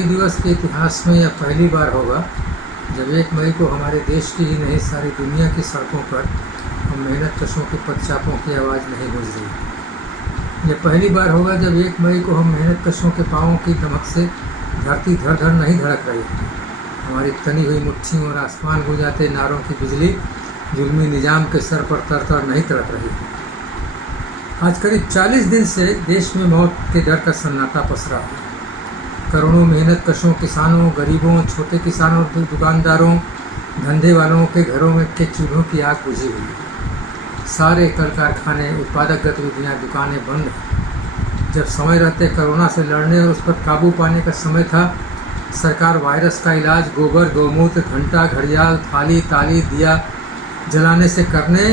मई दिवस के इतिहास में यह पहली बार होगा जब 1 मई को हमारे देश की ही नहीं सारी दुनिया की सड़कों पर हम मेहनत कशों के पदचापों की आवाज़ नहीं गूंज रही। यह पहली बार होगा जब 1 मई को हम मेहनत कशों के पाँवों की दमक से धरती धड़ धड़ नहीं धड़क रही। हमारी तनी हुई मुट्ठियों और आसमान गूंजाते नारों की बिजली जुल्मी निजाम के सर पर तर तर नहीं तड़क रही। आज करीब 40 दिन से देश में मौत के डर का सन्नाटा पसरा है। करोड़ों मेहनत कशों किसानों, गरीबों, छोटे किसानों, दुकानदारों, धंधे वालों के घरों में के चूल्हों की आग बुझी हुई है। सारे कल कारखाने, उत्पादक गतिविधियाँ, दुकानें बंद हैं। जब समय रहते कोरोना से लड़ने और उस पर काबू पाने का समय था, सरकार वायरस का इलाज गोबर, गौमूत्र, घंटा, घड़ियाल, थाली, ताली, दिया जलाने से करने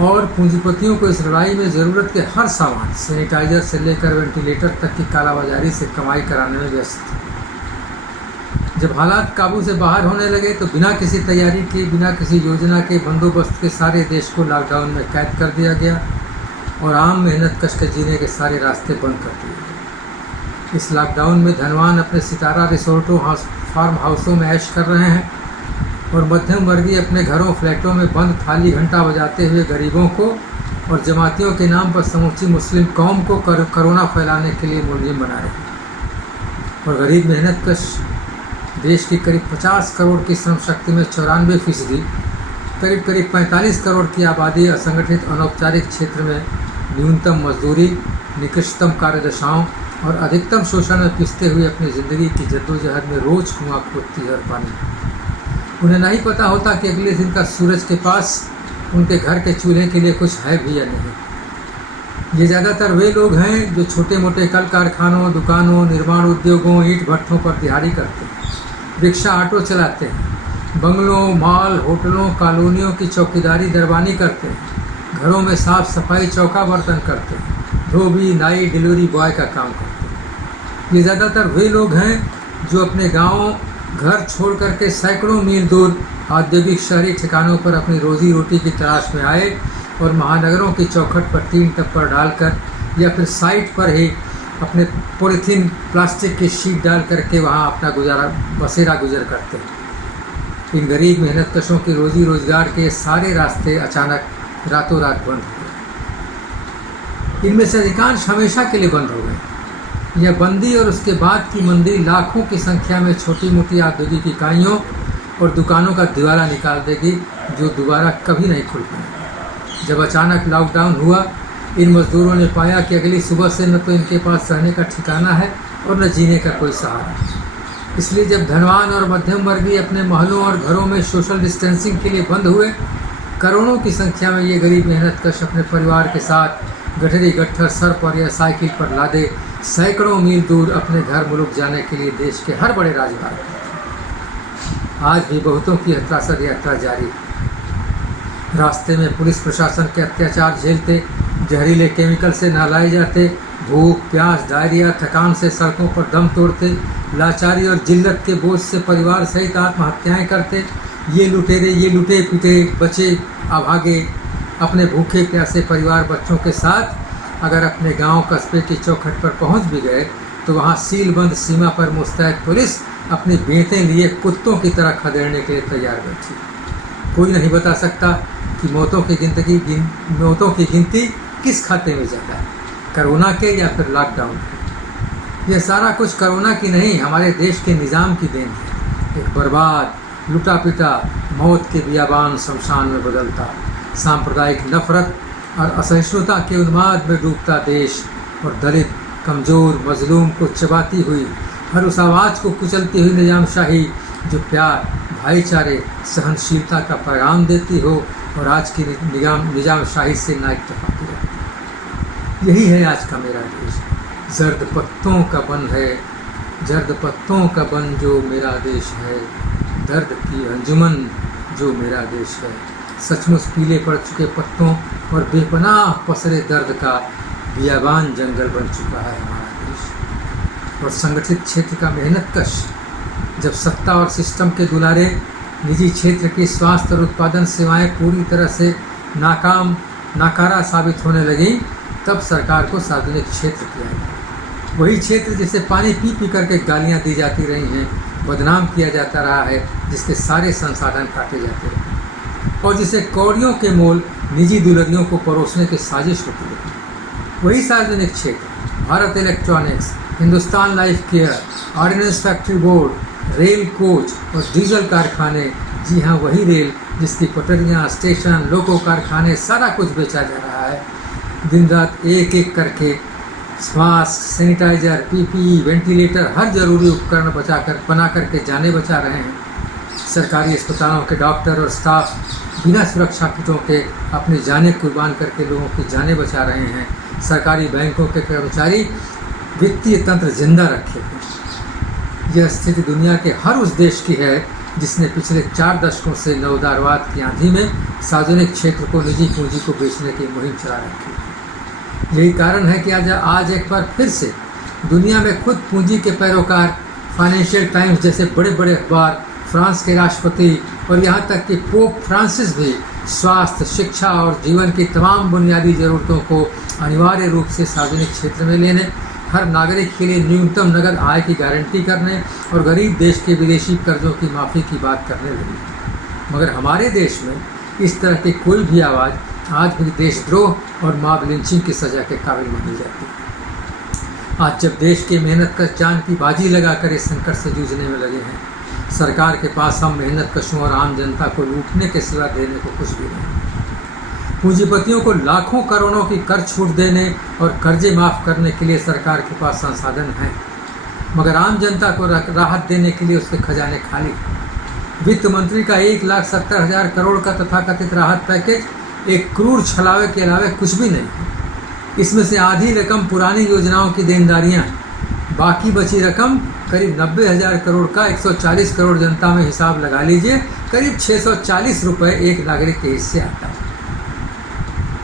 और पूंजीपतियों को इस लड़ाई में ज़रूरत के हर सामान, सैनिटाइजर से लेकर वेंटिलेटर तक की कालाबाजारी से कमाई कराने में व्यस्त थे। जब हालात काबू से बाहर होने लगे तो बिना किसी तैयारी के, बिना किसी योजना के बंदोबस्त के सारे देश को लॉकडाउन में कैद कर दिया गया और आम मेहनत कश के जीने के सारे रास्ते बंद कर दिए गए। इस लॉकडाउन में धनवान अपने सितारा रिसोर्टों, फार्म हाउसों में ऐश कर रहे हैं और मध्यम वर्गीय अपने घरों, फ्लैटों में बंद थाली घंटा बजाते हुए गरीबों को और जमातियों के नाम पर समूची मुस्लिम कौम को कोरोना फैलाने के लिए मुलजिम बना रहे हैं। और गरीब मेहनत कश देश की करीब 50 करोड़ की श्रम शक्ति में 94%, करीब 45 करोड़ की आबादी असंगठित अनौपचारिक क्षेत्र में न्यूनतम मजदूरी, निकृष्टतम कार्यदशाओं और अधिकतम शोषण में पिसते हुए अपनी ज़िंदगी की जद्दोजहद में रोज़ कुआं खोदती है और पानी। उन्हें नहीं पता होता कि अगले दिन का सूरज के पास उनके घर के चूल्हे के लिए कुछ है भी या नहीं। ये ज़्यादातर वे लोग हैं जो छोटे मोटे कल कारखानों, दुकानों, निर्माण उद्योगों, ईंट भट्ठों पर दिहाड़ी करते हैं, रिक्शा ऑटो चलाते हैं, बंगलों, मॉल, होटलों, कॉलोनियों की चौकीदारी दरबानी करते हैं, घरों में साफ सफाई, चौका बर्तन करते हैं, धोबी, नाई, डिलीवरी बॉय का काम करते हैं। ये ज़्यादातर वे लोग हैं जो अपने गाँव घर छोड़ करके सैकड़ों मील दूर औद्योगिक शहरी ठिकानों पर अपनी रोजी रोटी की तलाश में आए और महानगरों की चौखट पर टीन टप्पर डालकर या फिर साइट पर ही अपने पॉलीथीन प्लास्टिक की शीट डाल करके वहाँ अपना बसेरा गुजर करते हैं। इन गरीब मेहनत कशों की रोजी रोजगार के सारे रास्ते अचानक रातों रात बंद हो गए। इनमें से अधिकांश हमेशा के लिए बंद हो गए। यह बंदी और उसके बाद की मंदी लाखों की संख्या में छोटी मोटी औद्योगिक इकाइयों और दुकानों का दिवाला निकाल देगी जो दोबारा कभी नहीं खुल पाएंगी। जब अचानक लॉकडाउन हुआ, इन मजदूरों ने पाया कि अगली सुबह से न तो इनके पास रहने का ठिकाना है और न जीने का कोई सहारा। इसलिए जब धनवान और मध्यम वर्गीय अपने महलों और घरों में सोशल डिस्टेंसिंग के लिए बंद हुए, करोड़ों की संख्या में ये गरीब मेहनत कश अपने परिवार के साथ गठरी गट्ठर सर पर या साइकिल पर लादे सैकड़ों मील दूर अपने घर मुल्क जाने के लिए देश के हर बड़े राजमार्ग पर। आज भी बहुतों की त्रासद यात्रा जारी है। रास्ते में पुलिस प्रशासन के अत्याचार झेलते, जहरीले केमिकल से नहलाए जाते, भूख, प्यास, डायरिया, थकान से सड़कों पर दम तोड़ते, लाचारी और जिल्लत के बोझ से परिवार सहित आत्महत्याएं करते, ये लुटेरे, ये लुटे पिटे बचे अभागे अपने भूखे प्यासे परिवार बच्चों के साथ अगर अपने गांव कस्बे की चौखट पर पहुंच भी गए तो वहां सीलबंद सीमा पर मुस्तैद पुलिस अपनी बेंतें लिए कुत्तों की तरह खदेड़ने के लिए तैयार बैठी। कोई नहीं बता सकता कि मौतों की गिनती किस खाते में ज़्यादा है, कोरोना के या फिर लॉकडाउन के। यह सारा कुछ कोरोना की नहीं, हमारे देश के निज़ाम की देन है। एक बर्बाद, लुटा पिटा, मौत के बियाबान शमशान में बदलता, सांप्रदायिक नफरत और असहिष्णुता के उन्माद में डूबता देश और दलित, कमज़ोर, मजलूम को चबाती हुई, हर उस आवाज़ को कुचलती हुई निजामशाही जो प्यार, भाईचारे, सहनशीलता का पैगाम देती हो और आज की निजामशाही से ना इत्तेफाकी रखती। यही है आज का मेरा देश। जर्द पत्तों का बन है, जर्द पत्तों का बन जो मेरा देश है, दर्द की अंजुमन जो मेरा देश है। सचमुच पीले पड़ चुके पत्तों और बेपनाह पसरे दर्द का बियाबान जंगल बन चुका है हमारा देश। और संगठित क्षेत्र का मेहनत कश जब सत्ता और सिस्टम के दुलारे निजी क्षेत्र की स्वास्थ्य और उत्पादन सेवाएं पूरी तरह से नाकारा साबित होने लगी, तब सरकार को सार्वजनिक क्षेत्र किया गया। वही क्षेत्र जिसे पानी पी पी करके गालियाँ दी जाती रही हैं, बदनाम किया जाता रहा है, जिसके सारे संसाधन काटे जाते रहे और जिसे कौड़ियों के मोल निजी दुलरियों को परोसने की साजिश होती रही। वही सार्वजनिक क्षेत्र Bharat electronics, Hindustan life care, ordnance factory board, rail coach और डीजल कारखाने, जी हाँ वही रेल जिसकी पटरियाँ, स्टेशन, लोको कारखाने सारा कुछ बेचा जा रहा है। दिन रात एक एक करके मास्क, सैनिटाइजर, पीपीई, वेंटिलेटर, हर जरूरी उपकरण बना करके जाने बचा रहे हैं। सरकारी अस्पतालों के डॉक्टर और स्टाफ बिना सुरक्षा किटों के अपनी जानें कुर्बान करके लोगों की जानें बचा रहे हैं। सरकारी बैंकों के कर्मचारी वित्तीय तंत्र जिंदा रखे हैं। यह स्थिति दुनिया के हर उस देश की है जिसने पिछले 4 दशकों से नवोदारवाद की आंधी में सार्वजनिक क्षेत्र को निजी पूंजी को बेचने की मुहिम चला रखी है। यही कारण है कि आज एक बार फिर से दुनिया में खुद पूंजी के पैरोकार फाइनेंशियल टाइम्स जैसे बड़े बड़े अखबार, फ्रांस के राष्ट्रपति और यहाँ तक कि पोप फ्रांसिस भी स्वास्थ्य, शिक्षा और जीवन की तमाम बुनियादी ज़रूरतों को अनिवार्य रूप से सार्वजनिक क्षेत्र में लेने, हर नागरिक के लिए न्यूनतम नगद आय की गारंटी करने और गरीब देश के विदेशी कर्जों की माफ़ी की बात करने लगी। मगर हमारे देश में इस तरह की कोई भी आवाज़ आज भी देशद्रोह और मॉब लिंचिंग की सज़ा के काबिल मानी जाती है। आज जब देश के मेहनत का जान की बाजी लगाकर इस संकट से जूझने में लगे हैं, सरकार के पास हम मेहनत कशों और आम जनता को लूटने के सिवा देने को कुछ भी नहीं। पूंजीपतियों को लाखों करोड़ों की कर छूट देने और कर्जे माफ़ करने के लिए सरकार के पास संसाधन हैं, मगर आम जनता को राहत देने के लिए उसके खजाने खाली। वित्त मंत्री का 1,70,000 करोड़ का तथाकथित राहत पैकेज एक क्रूर छलावे के अलावा कुछ भी नहीं है। इसमें से आधी रकम पुरानी योजनाओं की देनदारियां, बाकी बची रकम करीब 90,000 करोड़ का 140 करोड़ जनता में हिसाब लगा लीजिए, करीब 640 रुपये एक नागरिक के हिस्से आता है।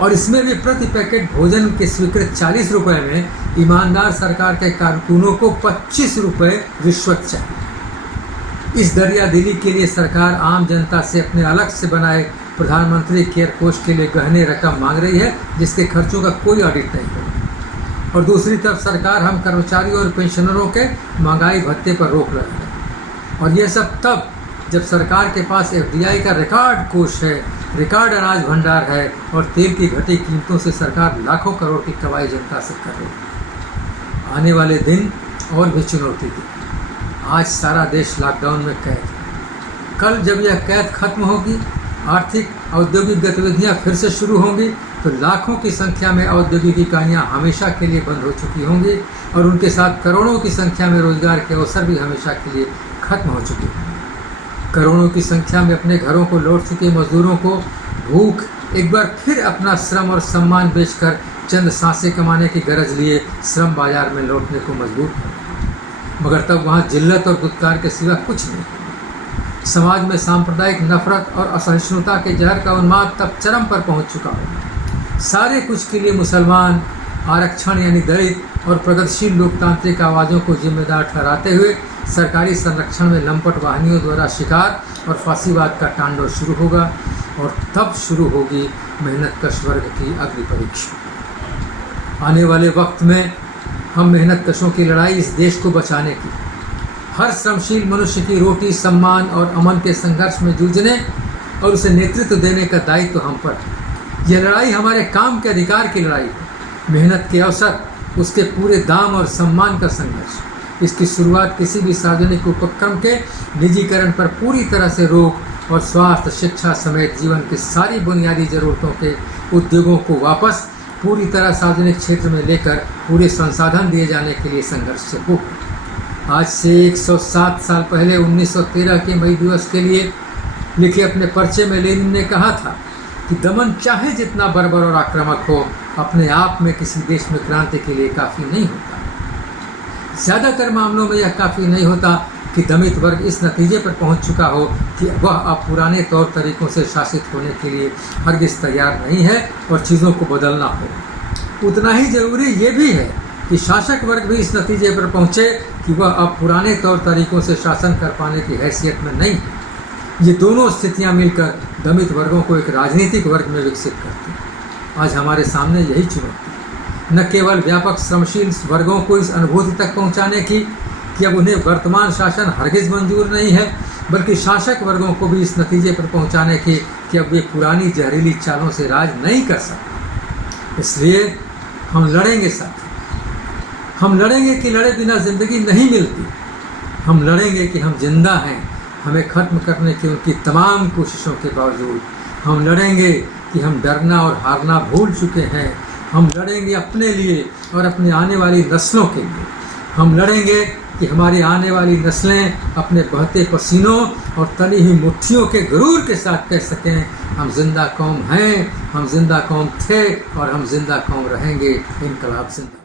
और इसमें भी प्रति पैकेट भोजन के स्वीकृत 40 रुपये में ईमानदार सरकार के कारकुनों को 25 रुपये रिश्वत चाहिए। इस दरिया दिली के लिए सरकार आम जनता से अपने अलग से बनाए प्रधानमंत्री केयर कोष के लिए गहने रकम मांग रही है, जिसके खर्चों का कोई ऑडिट नहीं होगा। और दूसरी तरफ सरकार हम कर्मचारियों और पेंशनरों के महंगाई भत्ते पर रोक लगा रही है। और यह सब तब जब सरकार के पास FDI का रिकॉर्ड कोष है, रिकॉर्ड अनाज भंडार है और तेल की घटी कीमतों से सरकार लाखों करोड़ की कमाई जनता से कर रही है। आने वाले दिन और भी चुनौती थी। आज सारा देश लॉकडाउन में कैद है। कल जब यह कैद खत्म होगी, आर्थिक औद्योगिक गतिविधियां फिर से शुरू होंगी, तो लाखों की संख्या में औद्योगिक इकाइयां हमेशा के लिए बंद हो चुकी होंगी और उनके साथ करोड़ों की संख्या में रोजगार के अवसर भी हमेशा के लिए खत्म हो चुके हैं। करोड़ों की संख्या में अपने घरों को लौट चुके मजदूरों को भूख एक बार फिर अपना श्रम और सम्मान बेचकर चंद सांसें कमाने की गरज लिए श्रम बाजार में लौटने को मजबूर कर, मगर तब वहाँ जिल्लत और दुत्कार के सिवा कुछ नहीं। समाज में सांप्रदायिक नफरत और असहिष्णुता के जहर का उन्माद तब चरम पर पहुँच चुका हो। सारे कुछ के लिए मुसलमान, आरक्षण यानी दलित और प्रगतिशील लोकतांत्रिक आवाज़ों को जिम्मेदार ठहराते हुए सरकारी संरक्षण में लंपट वाहिनियों द्वारा शिकार और फांसीवाद का तांडव शुरू होगा और तब शुरू होगी मेहनत कश वर्ग की अग्नि परीक्षा। आने वाले वक्त में हम मेहनत कशों की लड़ाई इस देश को बचाने की, हर श्रमशील मनुष्य की रोटी, सम्मान और अमन के संघर्ष में जूझने और उसे नेतृत्व देने का दायित्व हम पर है। यह लड़ाई हमारे काम के अधिकार की लड़ाई है, मेहनत के अवसर, उसके पूरे दाम और सम्मान का संघर्ष। इसकी शुरुआत किसी भी सार्वजनिक उपक्रम के निजीकरण पर पूरी तरह से रोक और स्वास्थ्य, शिक्षा समेत जीवन की सारी बुनियादी ज़रूरतों के उद्योगों को वापस पूरी तरह सार्वजनिक क्षेत्र में लेकर पूरे संसाधन दिए जाने के लिए संघर्ष से हो। आज से 107 साल पहले 1913 के मई दिवस के लिए लिखे अपने पर्चे में लेनिन ने कहा था कि दमन चाहे जितना बर्बर और आक्रामक हो, अपने आप में किसी देश में क्रांति के लिए काफ़ी नहीं होता। ज़्यादातर मामलों में यह काफ़ी नहीं होता कि दमित वर्ग इस नतीजे पर पहुंच चुका हो कि वह अब पुराने तौर तरीकों से शासित होने के लिए हरगिज़ तैयार नहीं है और चीज़ों को बदलना हो। उतना ही ज़रूरी ये भी है कि शासक वर्ग भी इस नतीजे पर पहुँचे कि वह अब पुराने तौर तरीकों से शासन कर पाने की हैसियत में नहीं है। ये दोनों स्थितियाँ मिलकर दमित वर्गों को एक राजनीतिक वर्ग में विकसित करती हैं। आज हमारे सामने यही चुनौती है। न केवल व्यापक श्रमशील वर्गों को इस अनुभूति तक पहुंचाने की कि अब उन्हें वर्तमान शासन हरगिज मंजूर नहीं है, बल्कि शासक वर्गों को भी इस नतीजे पर पहुंचाने की कि अब वे पुरानी जहरीली चालों से राज नहीं कर सकते। इसलिए हम लड़ेंगे साथ, हम लड़ेंगे कि लड़े बिना जिंदगी नहीं मिलती। हम लड़ेंगे कि हम जिंदा हैं, हमें खत्म करने की उनकी तमाम कोशिशों के बावजूद। हम लड़ेंगे कि हम डरना और हारना भूल चुके हैं। हम लड़ेंगे अपने लिए और अपनी आने वाली नस्लों के लिए। हम लड़ेंगे कि हमारी आने वाली नस्लें अपने बहते पसीनों और तली हुई मुट्ठियों के गुरूर के साथ कह सकें, हम जिंदा कौम हैं, हम जिंदा कौम थे और हम जिंदा कौम रहेंगे। इनकलाब जिंदा।